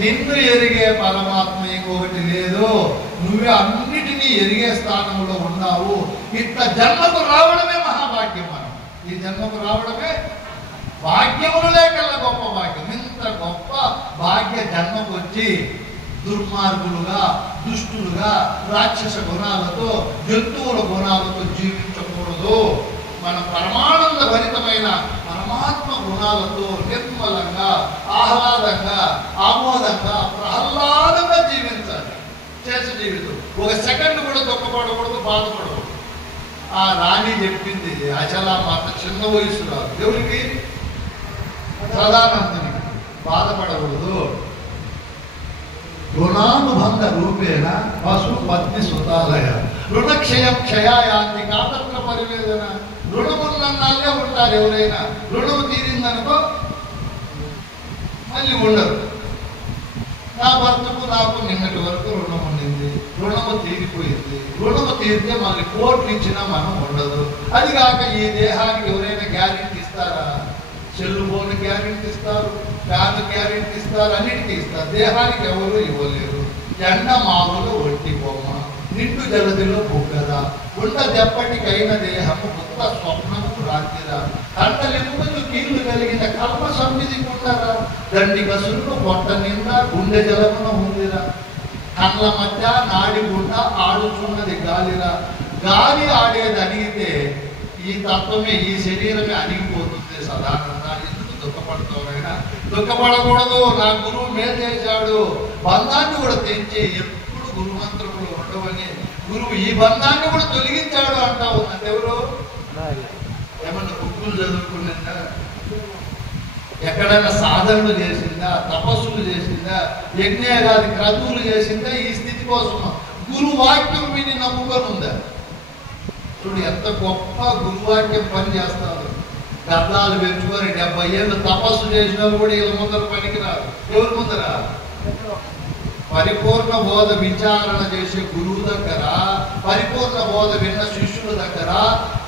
నిన్ను ఎరిగే పరమాత్మ ఇంకొకటి లేదు. నువ్వే అన్నిటినీ ఎరిగే స్థానంలో ఉన్నావు. ఇట్లా జన్మకు రావడమే మహాభాగ్యం. మనం ఈ జన్మకు రావడమే భాగ్యములు లేకల్లా గొప్ప భాగ్యం. ఇంత గొప్ప భాగ్య జన్మకు వచ్చి దుర్మార్గులుగా, దుష్టులుగా, రాక్షస గుణాలతో, జంతువుల గుణాలతో జీవించకూడదు. మన పరమానంద భరితమైన పరమాత్మ గుణాలతో నిర్మలంగా, ఆహ్లాదంగా, ఆమోదంగా, ప్రహ్లాదంగా జీవించాలి. చేసే జీవితం ఒక సెకండ్ కూడా దుఃఖపడకూడదు, బాధపడకూడదు. ఆ రాణి చెప్పింది, అచలామాత చిన్న వయసు రాదు. ఎవరికి? సదానందునికి. బాధపడకూడదు. రుణానుబంధ రూపేణ పశు పత్ని సుతాలయ రుణక్షయం క్షయాయాంతి కాతత్వ పరివేదన. రుణమున్నన్నాళ్ళే ఉంటారు. ఎవరైనా రుణము తీరిందనుకో మళ్ళీ ఉండరు. నా భర్తకు నాకు నిన్నటి వరకు రుణం ఉండింది, రుణము తీరిపోయింది. రుణము తీరితే మళ్ళీ కోట్లు ఇచ్చినా మనం ఉండదు. అది కాక ఈ దేహానికి ఎవరైనా గ్యారెంటీ ఇస్తారా? చెల్లుబోని గ్యారెంటీ ఇస్తారు, ఫ్యాన్ గ్యారెంటీ ఇస్తారు, అన్నిటికీ ఇస్తారు. దేహానికి ఎవరు ఇవ్వలేరు. ఎండ మామూలు ఒట్టి బొమ్మ, నిండు జలదిలో బుగ్గరా, ఉండ దెప్పటికైన దేహము కొత్త స్వప్నము రాత్రిరా, కంటలెముకలు కీళ్లు కలిగిన కల్ప సమ్మిది ఉండరా, దండి కసులు పొట్ట నిండా గుండె జలమున ఉందిరా, కళ్ళ మధ్య నాడి గుండ ఆడుచున్నది గాలిరా. గాలి ఆడేది అడిగితే ఈ తత్వమే, ఈ శరీరమే అణిగిపోతుంది. సదానంద ఎందుకు దుఃఖపడతావైనా? దుఃఖపడకూడదు. నా గురువు మేలు చేశాడు. బంధాన్ని కూడా తెంచి ఎప్పుడు గురుమంత్రములు ఉండవని గురువు ఈ బంధాన్ని కూడా తొలగించాడు అంటావు. అంటే ఎవరు? ఏమన్నా బుక్కులు చదువుకునిందా? ఎక్కడైనా సాధనలు చేసిందా? తపస్సులు చేసిందా? యజ్ఞాగాది క్రతువులు చేసిందా? ఈ స్థితి కోసం గురు వాక్యం విని నమ్ముకొని ఉందా? చూడు ఎంత గొప్ప గురువాక్యం పని చేస్తారు. గద్దాలు పెంచుకొని 70 ఏళ్ళు తపస్సు చేసిన వాళ్ళు కూడా వీళ్ళ ముందర పనికిరారు. ఎవరి ముందర? పరిపూర్ణ బోధ విచారణ చేసే గురువు దగ్గర, పరిపూర్ణ బోధ విన్న శిష్యుల దగ్గర,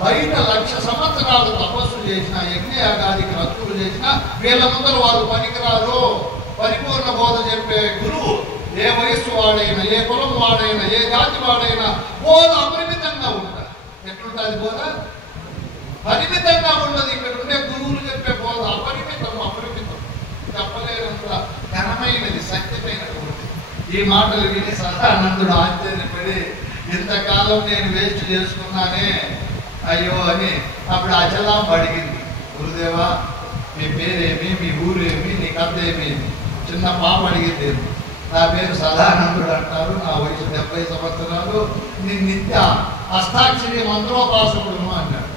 బయట 1,00,000 సంవత్సరాలు తపస్సు చేసిన, యజ్ఞయాగాది క్రతువులు చేసిన వీళ్ళ ముందర వాళ్ళు పనికిరారు. పరిపూర్ణ బోధ చెప్పే గురువు ఏ వయస్సు వాడైనా, ఏ కులం వాడైనా, ఏ జాతి వాడైనా బోధ అపరిమితంగా ఉంటారు. ఎట్లుంటుంది బోధ? పరిమితంగా ఉన్నది. ఇక్కడ ఉండే గురువులు చెప్పే బోధ అపరిమితం. చెప్పలేనంత ఘనమైనది, సత్యమైనటువంటి. ఈ మాటలు విని సదానందుడు ఆశ్చర్యపడి, ఇంతకాలం నేను వేస్ట్ చేసుకున్నానే అయ్యో అని. అప్పుడు అచలాం అడిగింది, గురుదేవా మీ పేరేమి, మీ ఊరేమి, నీ కథ ఏమి? చిన్న పాప అడిగింది. నా పేరు సదానందుడు అంటారు, నా వయసు 70 సంవత్సరాలు, నేను నిత్య అష్టాక్షరి మంత్రోపాసకుడును అన్నాడు.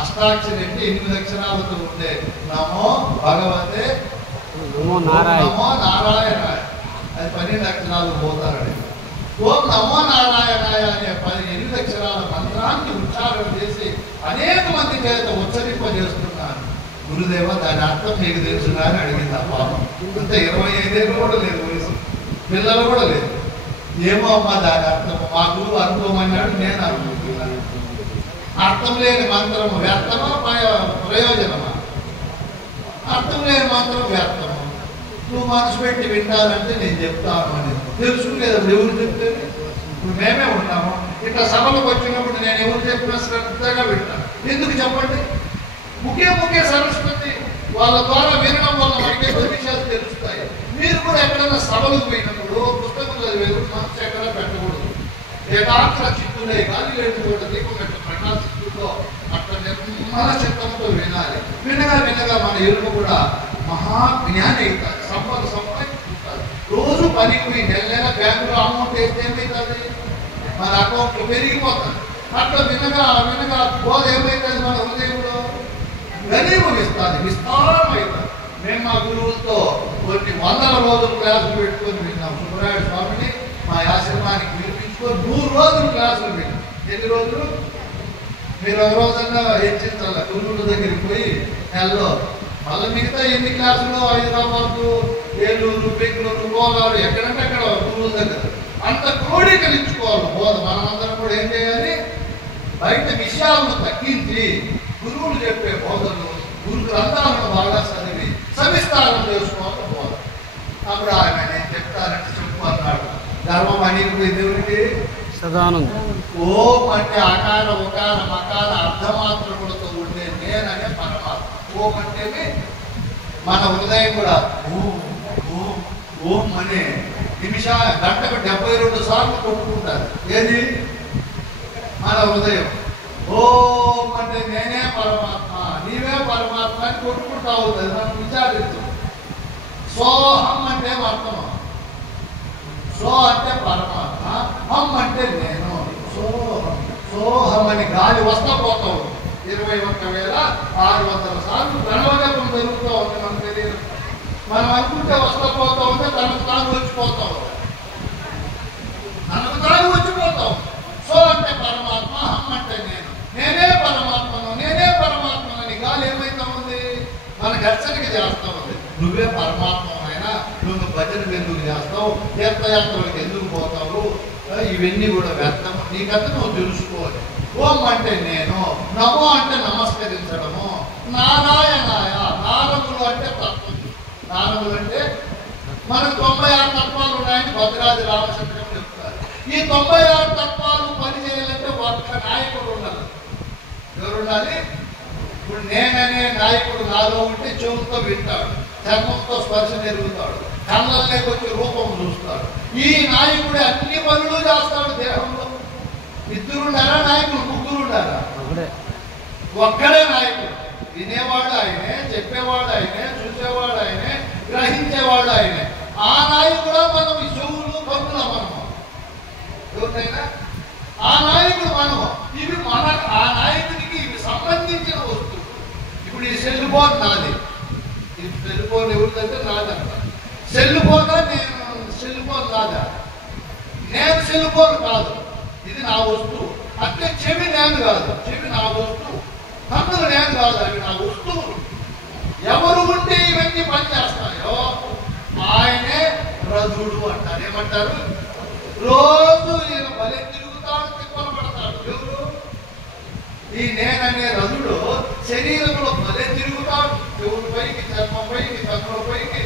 అష్టాక్షరి అంటే 8 అక్షరాలతో ఉండే నమో భగవతే నమో నారాయణ, అది 12 అక్షరాలు పోతారని. ఓం నమో నారాయణాయ అనే 8 అక్షరాల మంత్రాన్ని ఉచ్చారణ చేసి అనేక మంది చేత ఉచ్చరింపజేస్తున్నాను. గురుదేవ దాని అర్థం మీకు తెలుసునా అని అడిగింది ఆ పాపం. అంతే 25 ఏళ్ళు కూడా లేదు వయసు, పిల్లలు కూడా లేదు. ఏమో అమ్మా దాని అర్థం మా గురువు అనుకోమన్నాడు, నేను అనుకుంటున్నాను. అర్థం లేని మంత్రము వ్యర్థమా ప్రయోజనమా? అర్థం లేని మంత్రం వ్యర్థము. నువ్వు మనసు పెట్టి వింటానంటే నేను చెప్తాను అని తెలుసుకునేది ఎవరు చెప్తేనే. ఇప్పుడు మేమే ఉన్నాము, ఇట్లా సభలకు వచ్చినప్పుడు నేను ఎవరు చెప్పినా శ్రద్ధగా వింటాను. ఎందుకు చెప్పండి? ముఖ్య సరస్వతి వాళ్ళ ద్వారా వినడం వల్ల మనకి ఏదో విషయాలు తెలుస్తాయి. మీరు కూడా ఎక్కడైనా సభలకు పోయినప్పుడు పుస్తకం చదివేది మనసు ఎక్కడ పెట్టకూడదు. ఏకాగ్ర చిత్తులే గాలి లేకపోతే దీపం ప్రణాళికతో అట్లా నిర్మల చిత్తంతో వినాలి. వినగా మన ఎరుక కూడా మహాజ్ఞాని అవుతారు, సంపాదించుకుంటారు. రోజు పనికి నెల బ్యాంకులో అమౌంట్ వేస్తే ఏమవుతుంది? మన అకౌంట్లో పెరిగిపోతుంది. అట్లా వినగా బోధ ఏమవుతుంది? మన హృదయంలో ఘనీభవిస్తుంది, విస్తారమవుతుంది. మేము మా గురువులతో కొన్ని 100 రోజులు క్లాసులు పెట్టుకొని విన్నాం. సుబ్రాయుడు స్వామిని మా ఆశ్రమానికి పిలిపించుకొని 100 రోజులు క్లాసులు విన్నాం. ఎన్ని రోజులు? మీరు ఒక రోజన్నా హెచ్చించాల గురువుల దగ్గరికి పోయి నెలలో. మళ్ళీ మిగతా ఎన్ని క్లాసులు హైదరాబాద్, ఏలూరు, బెంగళూరు, కోలారు ఎక్కడంటే అక్కడ గురువుల దగ్గర అంత క్రోడీకరించుకోవాలి బోధ. మనమందరం కూడా ఏం చేయాలి? బయట విషయాలను తగ్గించి గురువులు చెప్పే బోధలు, గురు గ్రంథాలను బాగా చదివి సవిస్తారం చేసుకోవాలి బోధ. ఆ అప్పుడు ఆయన నేను చెప్తానంటే చెప్పు అన్నాడు. ధర్మం అనేది దేవుడికి సదానందం. ఓం అంటే ఆకార ఉకార మకార అర్ధమాత్రములతో ఉండే నేననే పరమాత్మ. ఓం అంటేనే మన హృదయం కూడా ఓం ఓం ఓం అనే గంటకు 72 సార్లు కొట్టుకుంటారు. ఏది మన హృదయం. ఓం అంటే నేనే పరమాత్మ, నీవే పరమాత్మ అని కొట్టుకుంటా అవుతుంది. మనం విచారిస్తాం. సోహం అంటే వర్తమానం. సో అంటే పరమాత్మ, హం అంటే నేను. సోహం సోహం అని గాలి వస్తా పోతా ఉంది. 21,600 సార్లు ప్రణవజపం జరుగుతూ ఉంది. మనకు తెలియదు. మనం అనుకుంటే వస్తా పోతా ఉంటే తనకు తాను వచ్చిపోతా ఉంది. తనకు తాను వచ్చిపోతా ఉంది. సో అంటే పరమాత్మ, హం అంటే నేను. నేనే పరమాత్మను, నేనే పరమాత్మను అని గాలి ఏమైతా ఉంది? మన ఘర్షణకి చేస్తా ఉంది. నువ్వే పరమాత్మ అయినా నువ్వు భజనలు ఎందుకు చేస్తావు, తీర్థయాత్రలకు ఎందుకు పోతావు, ఇవన్నీ కూడా వ్యర్థము. నీకంతా నువ్వు తెలుసుకోవాలి. ఓం అంటే నేను, నమో అంటే నమస్కరించడము, నారాయణాయ నారములు అంటే తత్వం. నారములు అంటే మనకు 96 తత్వాలు ఉన్నాయని భద్రాది రామచంద్రం చెప్తారు. ఈ 96 తత్వాలు పనిచేయాలంటే ఒక్క నాయకుడు ఉండాలి. ఎవరు ఉండాలి? ఇప్పుడు నేననే నాయకుడు నాలో ఉంటే చెవులతో వింటాడు, చర్మంతో స్పర్శ నెరుగుతాడు, కళ్ళల్లోకి వచ్చి రూపం చూస్తాడు. ఈ నాయకుడు అన్ని పనులు చేస్తాడు దేహంలో. ఇద్దరుండారా నాయకుడు? ముగ్గురుండారా? ఒక్కడే నాయకుడు. వినేవాడు ఆయనే, చెప్పేవాడు ఆయనే, చూసేవాడు ఆయనే, గ్రహించేవాడు ఆయనే. ఆ నాయకుడు మనం ఈ చెవులు కన్నుల మనము. ఎవరినైనా ఆ నాయకుడు మనము. ఇవి మన ఆ నాయకుడికి ఇవి సంబంధించిన వస్తువులు. ఇప్పుడు ఈ సెల్ ఫోన్ నాది. ఈ సెల్ ఫోన్ ఎవరిదంటే నాదంట. సెల్ ఫోన్ నేను సెల్ ఫోన్ కాదా? నేను సెల్ ఫోన్ కాదు. ఇది నా వస్తువు. అంటే చెవి నేను కాదు, చెవి నా వస్తువు. కన్నులు నేను కాదు, అవి నా వస్తువులు. ఎవరు ఉంటే ఇవన్నీ పనిచేస్తాయో ఆయనే రథుడు అంటారు. ఏమంటారు? రోజు ఈయన బలి తిరుగుతాడు, తిప్పలు పడతాడు. ఎవరు? ఈ నేననే రథుడు శరీరంలో బలి తిరుగుతాడు. చెవుల పైకి, చర్మం పైకి, కన్నుల పైకి,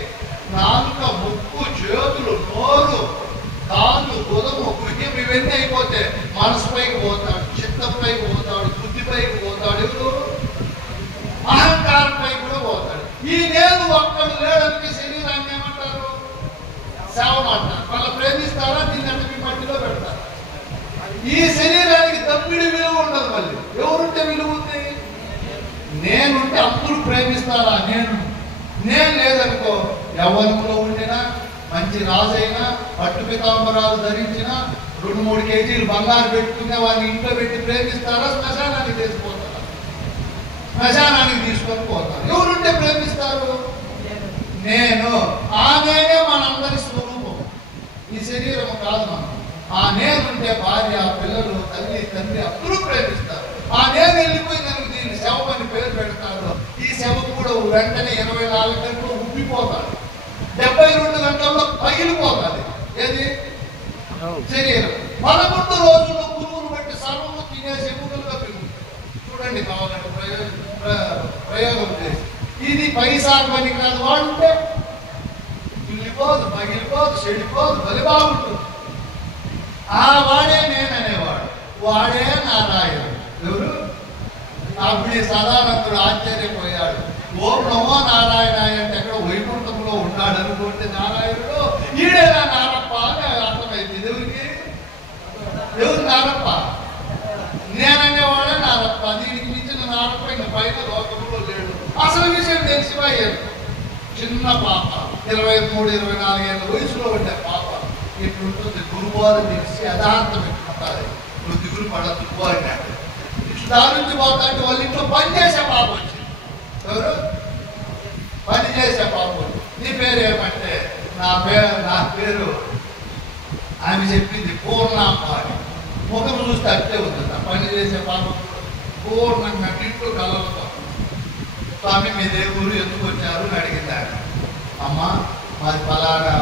నాలుక, ముక్కు, చేతులు, నోరు, కాళ్ళు, గుదము, గుహ్యం ఇవన్నీ అయిపోతే మనసు పైకి పోతాడు, చిత్తం పైకి పోతాడు, బుద్ధి పైకి పోతాడు. ఎవరు? అహంకారం పైకి కూడా పోతాడు. ఈ నేను ఒక్కడు లేడానికి శరీరాన్ని ఏమంటారు? శవం అంటారు. వాళ్ళ ప్రేమిస్తారా? దీన్ని మీ మట్టిలో పెడతారు. ఈ శరీరానికి తమ్మిడి విలువ ఉండదు. మళ్ళీ ఎవరుంటే విలువ ఉంది? నేనుంటే అందరూ ప్రేమిస్తారా? నేను లేదనుకో, యవ్వనంలో ఉండినా, మంచి రాజైనా, పట్టు పితాంబరాలు ధరించినా, 2-3 కేజీలు బంగారు పెట్టుకునే వాడిని ఇంట్లో పెట్టి ప్రేమిస్తారా? శ్మశానానికి తీసుకుపోతారా? శ్మశానానికి తీసుకొని పోతారు. ఎవరుంటే ప్రేమిస్తారు? నేను. ఆ నేనే మనందరి స్వరూపం. ఈ శరీరం కాదు మనం. ఆ నేనుంటే భార్య, పిల్లలు, తల్లి, తండ్రి అందరూ ప్రేమిస్తారు. ఆ నేను వెళ్ళిపోయిందని దీన్ని శవం అని పేరు పెడతారు. ఈ శవం కూడా వెంటనే 24 గంటలు ఉబ్బిపోతాడు. 72 గంటల్లో పగిలిపోతాది. ఏది? శరీరం. 11 రోజులు పురుగులు బట్టి సర్వము తినేసి ఎముకలుగా పెరుగుతుంది. చూడండి, కావాలంటే ప్రయోగం చేసి. ఇది పైసాకు పని కాదు. వాడుంటే పిల్లిపోదు, పగిలిపోదు, చెడిపోదు, బలి బాగుంటుంది. ఆ వాడే నేననేవాడు. వాడే నారాయణుడు. ఎవరు? అప్పుడు ఈ సదానందుడు ఆశ్చర్యపోయాడు. ఓం నమో నారాయణ అంటే ఎక్కడ వైకుంఠంలో ఉన్నాడు అనుకుంటే నారాయణుడు ఈడేనా నారప్ప అని అర్థమైంది. దేవుడికి ఎవరు నారప్ప? నేననేవాడే నారప్ప. దీనికి మించిన నారప్ప ఇంక పైన లోకంలో లేడు. అసలు విషయం తెలిసిపోయాడు. చిన్న పాప, 23-24 ఏళ్ళ వయసులో ఉండే పాప ఇప్పుడు ఉంటుంది. గురువారు తెలిసి యథార్థం ఎక్కుంటారు. నువ్వు దిగులు పడద్దు అన్నాడు. ఇట్లా దాని నుంచి పోతాంటే వాళ్ళ ఇంట్లో పనిచేసే పాప వచ్చింది. ఎవరు? పనిచేసే పాప. నీ పేరు ఏమంటే నా పేరు ఆమె చెప్పింది పూర్ణాంబ అని. ముఖం చూస్తే అట్టే ఉంటుంది. పని చేసే పాప పూర్ణంగా నిండు కలవతో, స్వామి మీ దేవుడు ఎందుకు వచ్చారు అని అడిగింది ఆయన. అమ్మ మాది పలానా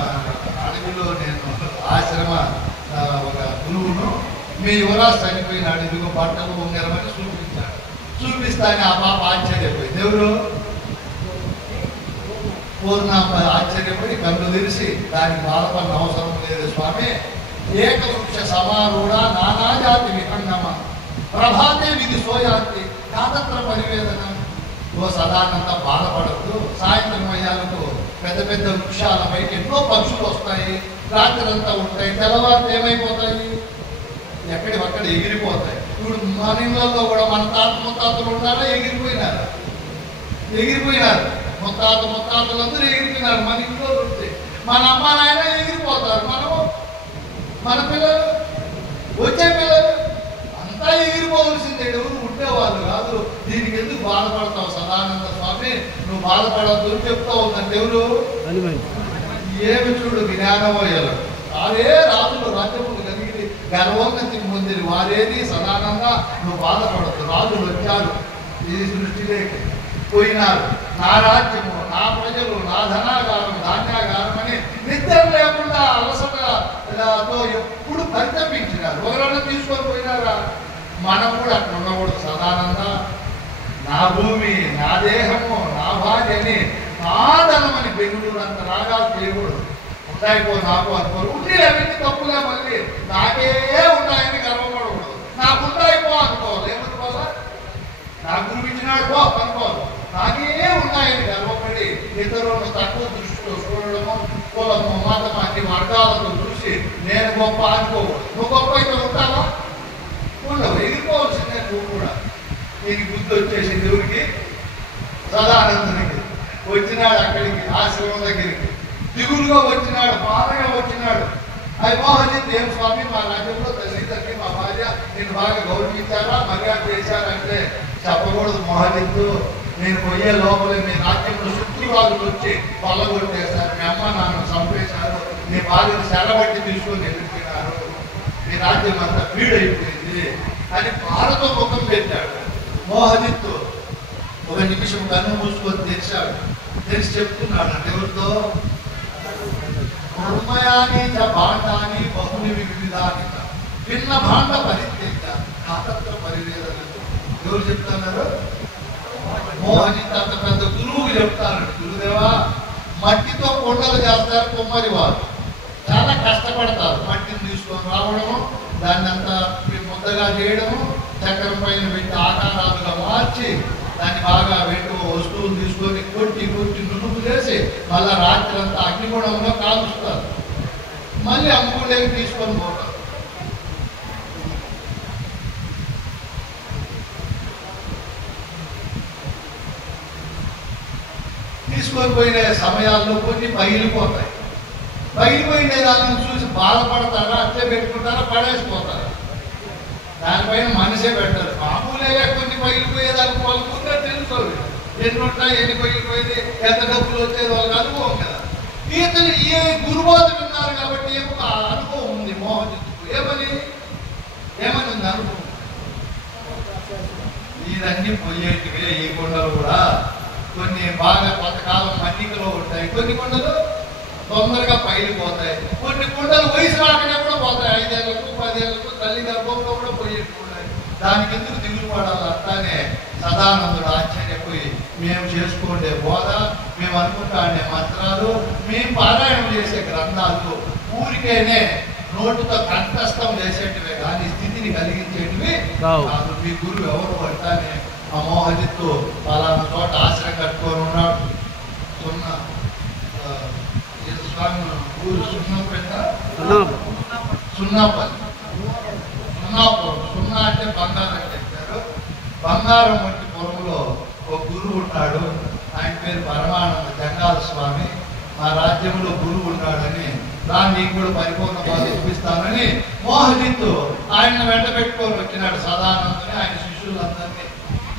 అడవిలో నేను ఆశ్రమ ఒక గురువును, మీ యువరాజు చనిపోయిన అడవిలో బట్టలు ఉంగరమని చూపించాడు. చూపిస్తానే ఆ పాప ఆశ్చర్యపోయింది. దేవుడు పూర్ణాంబ ఆశ్చర్యపడి కళ్ళు తెరిచి దానికి బాధపడిన అవసరం లేదు స్వామి. ఏకవృక్ష సమారూఢ నానాజాతి విహంగమ ప్రభాతే విధి సోయాంతి కాతత్ర పరివేదన. ఓ సదానంద బాధపడద్దు. సాయంత్రం అయ్యాలకు పెద్ద పెద్ద వృక్షాలపై ఎన్నో పక్షులు వస్తాయి, రాత్రంతా ఉంటాయి, తెల్లవారు ఏమైపోతాయి, ఎక్కడివక్కడ ఎగిరిపోతాయి. ఇప్పుడు మన ఇళ్ళల్లో కూడా మన తాత ముత్తాతలు ఉన్నారా, ఎగిరిపోయినారా? ఎగిరిపోయినారు. ముత్తాతలందరూ ఎగిరిపోయినారు. మన ఇంట్లో ఉంటే మన అమ్మ నాయన ఎగిరిపోతారు. మనము మన పిల్లలు, వచ్చే పిల్లలు అంతా ఎగిరిపోవలసిందే. ఎవరు ఉండేవాళ్ళు కాదు. దీనికి ఎందుకు బాధపడతావు సదానంద స్వామి? నువ్వు బాధపడద్దు చెప్తా ఉందంటే ఎవరు? ఏమి చూడు జ్ఞానమయ్యలు వారే రాజులు రాజ్యములు కలిగి గర్వోన్నతి పొందిరి వారేది సదానంద. నువ్వు బాధపడద్దు. రాజులు వచ్చారు ఈ సృష్టిలోకి, పోయినారు. నా రాజ్యము, నా ప్రజలు, నా ధనాగారం, ధాన్యాగారం అని నిద్ర లేకుండా అలసటతో ఎప్పుడు పరితపించినారు. ఎవరైనా తీసుకొని పోయినారా? మనం కూడా అక్కడ ఉండకూడదు. సదానంద నా భూమి, నా దేహము, నా భార్యని, నా ధనమని బెంగుళూరు అంత రాగాలు చేయకూడదు. ఉంటాయిపో నాకు అనుకోరు. ఉండి అవన్నీ తప్పులే. మళ్ళీ నాకే ఉన్నాయని గర్వపడకూడదు. నాకు ఉంటాయిపో అనుకోవాలి. ఏమనుకోవాలా? నా గురువు ఇచ్చినాడు పో అనుకోవాలి. నాకే ఉన్నాయని గర్వపడి ఇతరులను తక్కువ దృష్టిలో చూడడము, కులము, మతం అన్ని వర్గాలతో చూసి నేను గొప్ప అనుకోకూడదు. నువ్వు గొప్ప అయితే ఉంటావా? ఉండవు. ఎగిరిపోవలసిందే నువ్వు కూడా. నీకు బుద్ధి వచ్చేసి దేవుడికి సదానందునికి వచ్చినాడు. అక్కడికి ఆశ్రమం దగ్గరికి దిగులుగా వచ్చినాడు, బాధగా వచ్చినాడు. అది మోహజిత్ ఏం స్వామి మా రాజ్యంలో తల్లిదండ్రి మా భార్య నేను బాగా గౌరవించారా, మర్యాద చేశారంటే చెప్పకూడదు. మోహజిత్తు నేను పోయే లోపలే మీ రాజ్యంలో శత్రురాజులు వచ్చి పల్లగొట్టేశారు, మీ అమ్మ నాన్న చంపేశారు, నీ భార్యను సెలబట్టి తీసుకొని వెళ్ళిపోయినారు, మీ రాజ్యం అంతా పీడైపోయింది అని భారత ముఖం పెట్టాడు. మోహజిత్తు ఒక నిమిషం కన్ను మూసుకొని తెరిచాడు. తెరిచి చెప్తున్నాడు అంటే ఎవరితో? మృమయాని చ భాండాని బహుని వివిధాని భిన్న భాండ పరిత్యజ కాతత్ర పరివేదన. ఎవరు చెప్తున్నారు? మోహజిత్ అంత పెద్ద గురువుకి చెప్తారు. గురుదేవా, మట్టితో కొండలు చేస్తారు కుమ్మరి వారు. చాలా కష్టపడతారు. మట్టిని తీసుకొని రావడము, దాన్ని అంతా ముద్దగా చేయడము, చక్రం పైన పెట్టి ఆకారాలుగా మార్చి దాన్ని బాగా పెట్టు వస్తువులు తీసుకొని కొట్టి కొట్టి నునుపు చేసి మళ్ళీ రాత్రి అంతా అగ్నిగుణంలో కాలుస్తారు. మళ్ళీ అమ్ముకునేకి తీసుకొని పోతారు. తీసుకొని పోయిన సమయాల్లో కొన్ని పగిలిపోతాయి. పగిలిపోయిన దాన్ని చూసి బాధపడతారా, అట్లే పెట్టుకుంటారా, పడేసిపోతారా? దానిపైన మనిషే పెట్టారు. మామూలుగా కొన్ని పగిలిపోయేదానికి వాళ్ళకుంటే తెలుసుకోవాలి. ఎన్ని ఉంటాయి, ఎన్ని పగిలిపోయేది, ఎంత డబ్బులు వచ్చేది వాళ్ళకి అనుభవం కదా. ఈతను ఏ గురుబోధ విన్నారు కాబట్టి ఏమో ఆ అనుభవం ఉంది మోహజిత్తుకు. ఏమని ఉంది అనుభవం? ఇదన్నీ పోయేటివే. ఈ కొండలు కూడా కొన్ని బాగా కొంతకాలం మన్నికలో ఉంటాయి, కొన్ని కొండలు తొందరగా పగిలిపోతాయి, కొన్ని కొండలు వయసు రాకనే కూడా పోతాయి. 5 ఏళ్లకు 10 ఏళ్లకు తల్లి గర్భంలో కూడా పోయేట్టున్నాయి. దానికి ఎందుకు దిగులు పడాలి? అట్లానే సదానందుడు ఆశ్చర్యపోయి మేము చేసుకోండే బోధ, మేము అనుకుంటాండే మంత్రాలు, మేము పారాయణం చేసే గ్రంథాలు ఊరికేనే నోటుతో కంఠస్థం చేసేటివే కానీ స్థితిని కలిగించేటివి కాదు. మీ గురువు ఎవరు అంటానే ఆ మోహజిత్తు పలానా చోట ఆశ్రయం కట్టుకొని ఉన్నాడు. ఊరు సున్నాపల్లి. సున్నా అంటే బంగారం చెప్పారు. బంగారం వంటి పొలంలో ఒక గురువు ఉన్నాడు. ఆయన పేరు పరమానంద జంగాల స్వామి. మా రాజ్యంలో గురువు ఉన్నాడని దాన్ని నీకు కూడా పరిపూర్ణ బాధ చూపిస్తానని మోహజిత్తు ఆయన వెంట పెట్టుకొని వచ్చినాడు. సదానందుని ఆయన శిష్యులందరినీ.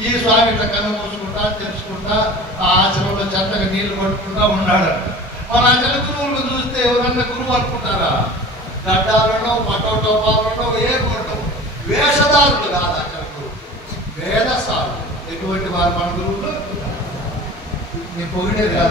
ఈ స్వామి ఇట్లా కన్ను మూసుకుంటా తెలుసుకుంటా ఆ ఆశ్రమంలో చెత్తగా నీళ్లు పట్టుకుంటా ఉన్నాడు. మన అచల గురువులను చూస్తే ఎవరన్నా గురువు అనుకుంటారా? గడ్డాలను, పటోటోపాలను ఏ కొట్టవు. వేషధారులు కాదు అచల గురువు, వేదసారులు. ఎటువంటి వారు మన గురువులు? నేను పొగిడేది కాదు.